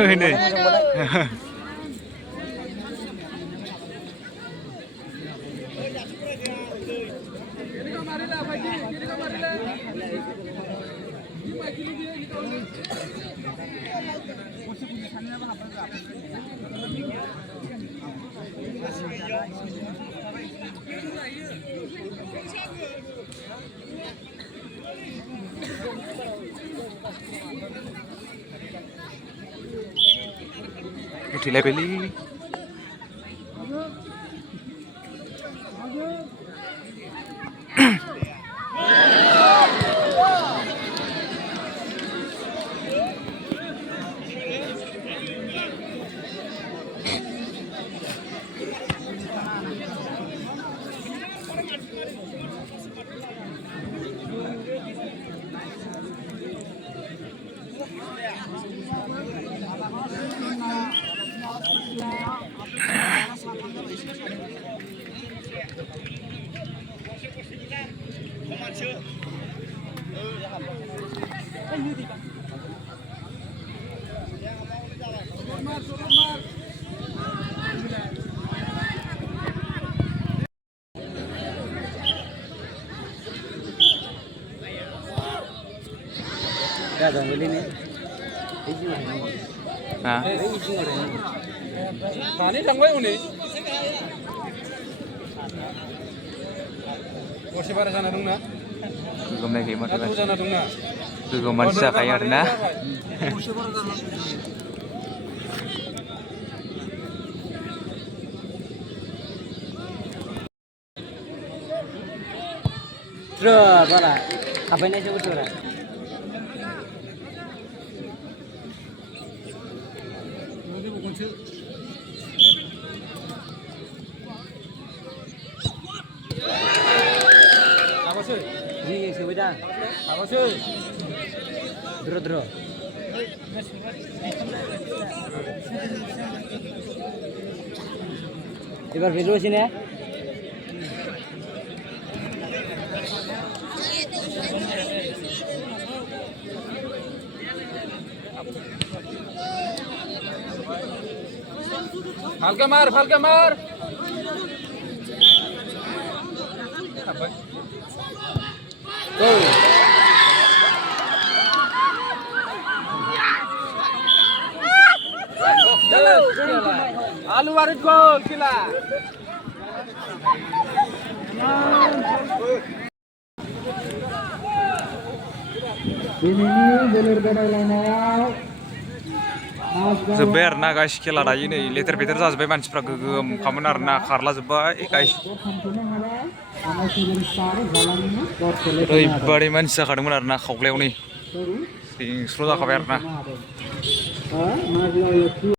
Ini. Udah beli. Ya jangan beli nih. Hah? Tani tangway uni. Kursi para sana dong na. Gugum lagi mau Satu sana dong na. Gugum manusia kayak na. Terus bara. Apa ini coba coba. Apa sih? Ji sebeda. Apa sih? Dro. Ibar video sini ya. Falke mar. Apa? Tuh. Alu warit gol sila. Ini jalur badalana. Zeber na guys kila lagi nih liter zaz be manusia gugum kamu na karla zeba guys. Roi bari manusia kadang na kau lewat nih. Sing sudah kabar na.